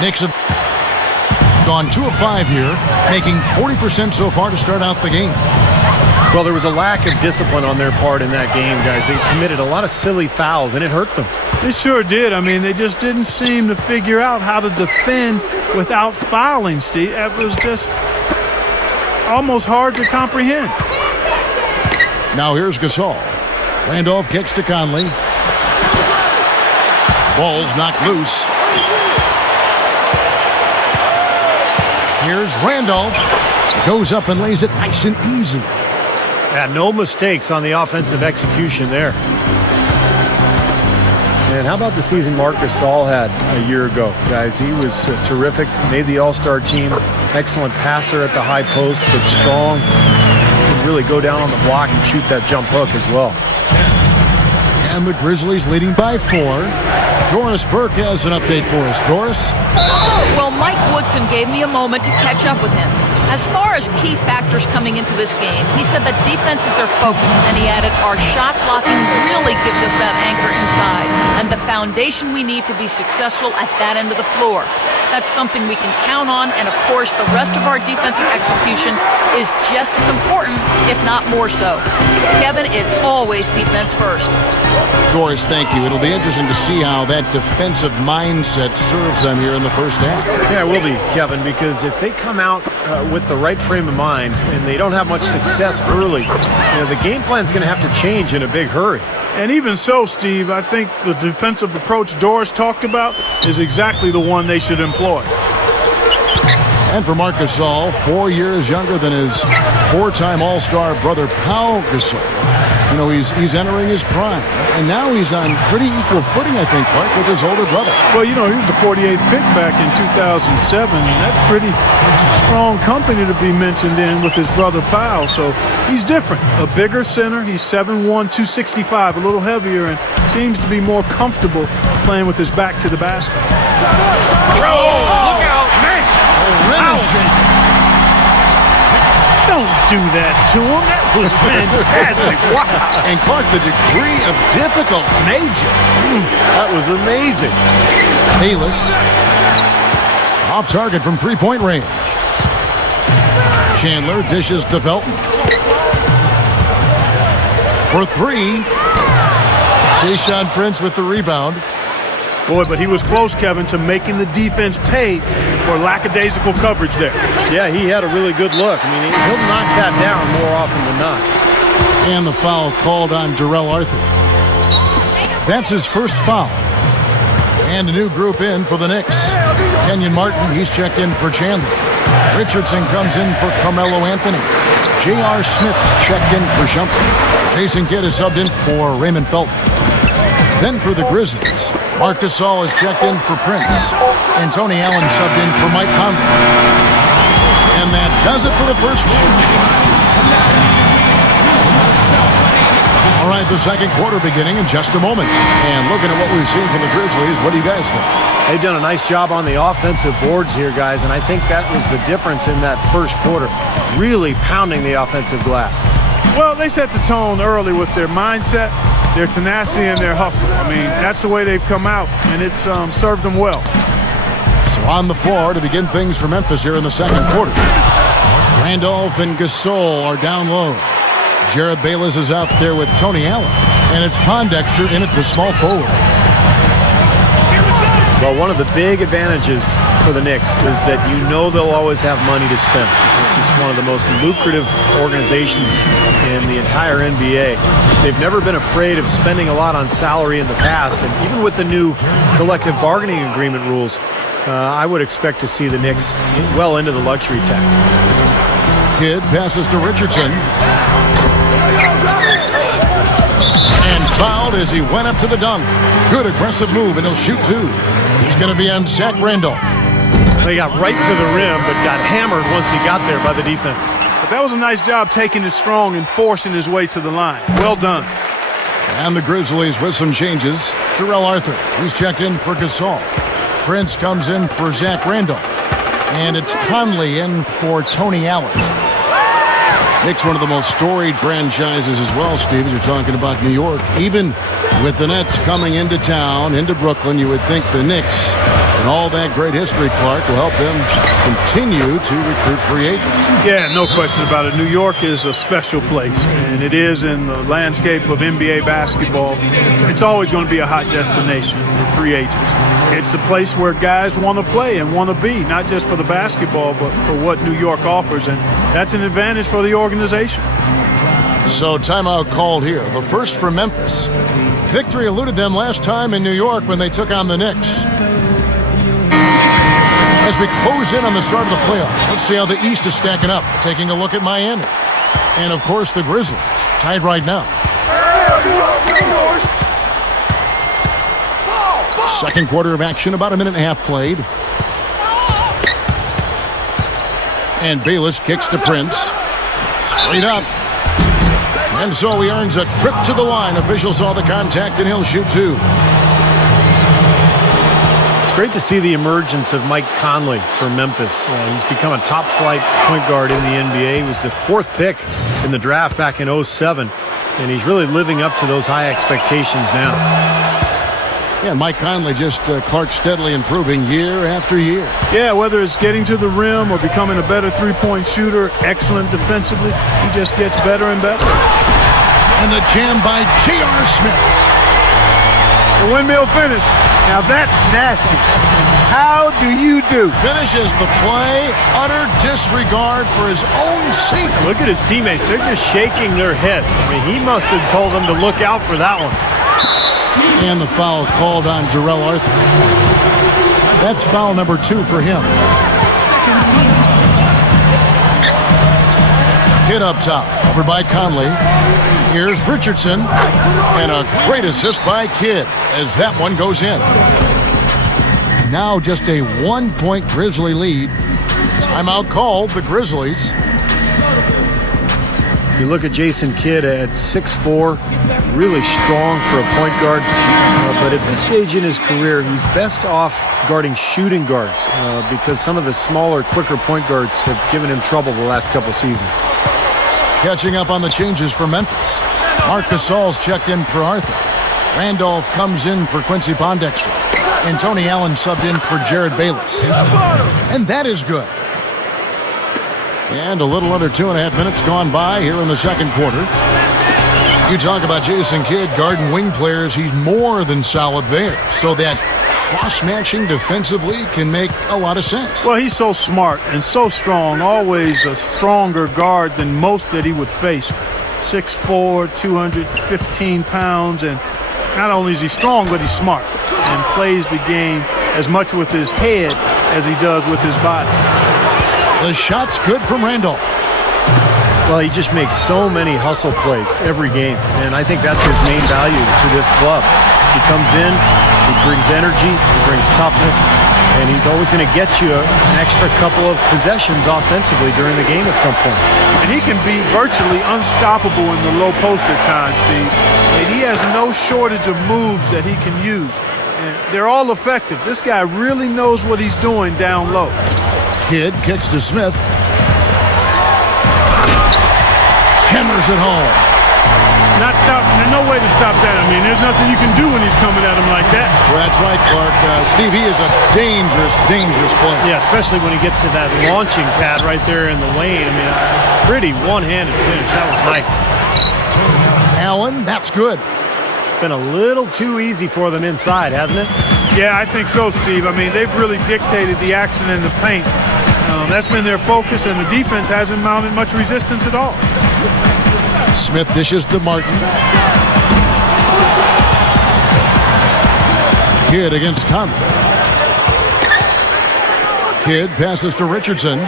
Knicks have gone 2 of 5 here, making 40% so far to start out the game. Well, there was a lack of discipline on their part in that game, guys. They committed a lot of silly fouls, and it hurt them. It sure did. I mean, they just didn't seem to figure out how to defend without fouling, Steve. It was just almost hard to comprehend. Now here's Gasol. Randolph kicks to Conley. Ball's knocked loose. Here's Randolph. Goes up and lays it nice and easy. Yeah, no mistakes on the offensive execution there. And how about the season Marc Gasol had a year ago, guys? He was terrific, made the All-Star team. Excellent passer at the high post, but strong. Could really go down on the block and shoot that jump hook as well. And the Grizzlies leading by 4. Doris Burke has an update for us. Doris? Well, Mike Woodson gave me a moment to catch up with him. As far as key factors coming into this game, he said that defense is their focus, and he added, our shot blocking really gives us that anchor inside and the foundation we need to be successful at that end of the floor. That's something we can count on, and of course, the rest of our defensive execution is just as important, if not more so. Kevin, it's always defense first. Doris, thank you. It'll be interesting to see how that defensive mindset serves them here in the first half. Yeah, it will be, Kevin, because if they come out with the right frame of mind and they don't have much success early, the game plan is going to have to change in a big hurry. And even so, Steve, I think the defensive approach Doris talked about is exactly the one they should employ. And for Marc Gasol, 4 years younger than his 4-time All-Star brother Pau Gasol. He's entering his prime. And now he's on pretty equal footing, I think, Clark, with his older brother. Well, he was the 48th pick back in 2007, and that's pretty strong company to be mentioned in with his brother Pau. So he's different. A bigger center. He's 7'1", 265, a little heavier, and seems to be more comfortable playing with his back to the basket. Look out, man! Don't do that to him. That was fantastic. Wow. And Clark, the degree of difficulty. Major. That was amazing. Bayless. Off target from three-point range. Chandler dishes to Felton. For 3. Tayshaun Prince with the rebound. Boy, but he was close, Kevin, to making the defense pay for lackadaisical coverage there. Yeah, he had a really good look. I mean, he'll knock that down more often than not. And the foul called on Darrell Arthur. That's his first foul. And a new group in for the Knicks. Kenyon Martin, he's checked in for Chandler. Richardson comes in for Carmelo Anthony. J.R. Smith's checked in for Shumpert. Jason Kidd is subbed in for Raymond Felton. Then for the Grizzlies, Marc Gasol is checked in for Prince. And Tony Allen subbed in for Mike Conley. And that does it for the first quarter. All right, the second quarter beginning in just a moment. And looking at what we've seen from the Grizzlies, what do you guys think? They've done a nice job on the offensive boards here, guys, and I think that was the difference in that first quarter. Really pounding the offensive glass. Well, they set the tone early with their mindset, their tenacity, and their hustle. I mean, that's the way they've come out, and it's served them well. So on the floor to begin things for Memphis here in the second quarter. Randolph and Gasol are down low. Jared Bayless is out there with Tony Allen, and it's Pondexter in at the small forward. Well, one of the big advantages for the Knicks is that they'll always have money to spend. This is one of the most lucrative organizations in the entire NBA. They've never been afraid of spending a lot on salary in the past, and even with the new collective bargaining agreement rules, I would expect to see the Knicks well into the luxury tax. Kidd passes to Richardson. And fouled as he went up to the dunk. Good aggressive move, and he'll shoot 2. It's going to be on Zach Randolph. They got right to the rim, but got hammered once he got there by the defense. But that was a nice job taking it strong and forcing his way to the line. Well done. And the Grizzlies with some changes. Darrell Arthur, he's checked in for Gasol. Prince comes in for Zach Randolph. And it's Conley in for Tony Allen. Knicks, one of the most storied franchises as well, Steve, as you're talking about New York. Even with the Nets coming into town, into Brooklyn, you would think the Knicks And all that great history, Clark, will help them continue to recruit free agents. Yeah, no question about it. New York is a special place, and it is in the landscape of NBA basketball. It's always going to be a hot destination for free agents. It's a place where guys want to play and want to be, not just for the basketball, but for what New York offers, and that's an advantage for the organization. So timeout called here, the first for Memphis. Victory eluded them last time in New York when they took on the Knicks. As we close in on the start of the playoffs, let's see how the East is stacking up. Taking a look at Miami. And, of course, the Grizzlies, tied right now. Second quarter of action, about a minute and a half played. And Bayless kicks to Prince. Straight up. And so he earns a trip to the line. Officials saw the contact, and he'll shoot two. It's great to see the emergence of Mike Conley for Memphis. He's become a top-flight point guard in the NBA. He was the 4th pick in the draft back in 2007, and he's really living up to those high expectations now. Yeah, and Mike Conley just, Clark, steadily improving year after year. Yeah, whether it's getting to the rim or becoming a better three-point shooter, excellent defensively, he just gets better and better. And the jam by J.R. Smith. The windmill finish. Now that's nasty. How do you do? Finishes the play, utter disregard for his own safety. Look at his teammates. They're just shaking their heads. I mean, he must have told them to look out for that one. And the foul called on Darrell Arthur. That's foul number 2 for him. Kidd up top, over by Conley. Here's Richardson. And a great assist by Kidd as that one goes in. Now just a 1-point Grizzly lead. Timeout called, the Grizzlies. You look at Jason Kidd at 6'4", really strong for a point guard. But at this stage in his career, he's best off guarding shooting guards because some of the smaller, quicker point guards have given him trouble the last couple seasons. Catching up on the changes for Memphis. Marc Gasol's checked in for Arthur. Randolph comes in for Quincy Pondexter. And Tony Allen subbed in for Jared Bayless. And that is good. And a little under 2.5 minutes gone by here in the second quarter. You talk about Jason Kidd, guard and wing players, he's more than solid there. So that cross-matching defensively can make a lot of sense. Well, he's so smart and so strong, always a stronger guard than most that he would face. 6'4", 215 pounds, and not only is he strong, but he's smart and plays the game as much with his head as he does with his body. The shot's good from Randolph. Well, he just makes so many hustle plays every game, and I think that's his main value to this club. He comes in, he brings energy, he brings toughness, and he's always going to get you an extra couple of possessions offensively during the game at some point. And he can be virtually unstoppable in the low post at times, Steve. And he has no shortage of moves that he can use. And they're all effective. This guy really knows what he's doing down low. Kidd kicks to Smith. Hammers it home. Not stop. There's no way to stop that. I mean, there's nothing you can do when he's coming at him like that. Well, that's right, Clark. Steve, he is a dangerous, dangerous player. Yeah, especially when he gets to that launching pad right there in the lane. I mean, pretty one-handed finish. That was nice. Allen, that's good. Been a little too easy for them inside, hasn't it? Yeah, I think so, Steve. I mean, they've really dictated the action in the paint. That's been their focus, and the defense hasn't mounted much resistance at all. Smith dishes to Martin. Kidd against Thomas. Kidd passes to Richardson.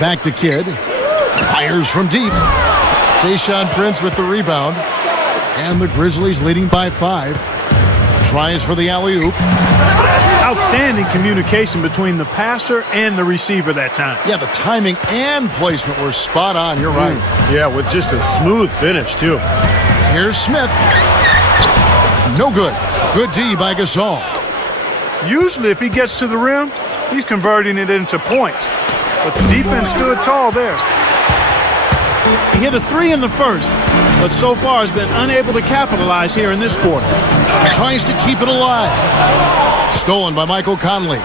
Back to Kidd. Fires from deep. Tayshaun Prince with the rebound. And the Grizzlies leading by 5. Tries for the alley-oop. Outstanding communication between the passer and the receiver that time. Yeah, the timing and placement were spot on. You're right. Yeah, with just a smooth finish, too. Here's Smith. No good. Good D by Gasol. Usually, if he gets to the rim, he's converting it into points. But the defense stood tall there. He hit a 3 in the first, but so far has been unable to capitalize here in this quarter. Tries to keep it alive. Stolen by Michael Conley.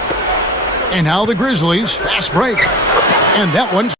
And now the Grizzlies, fast break. And that one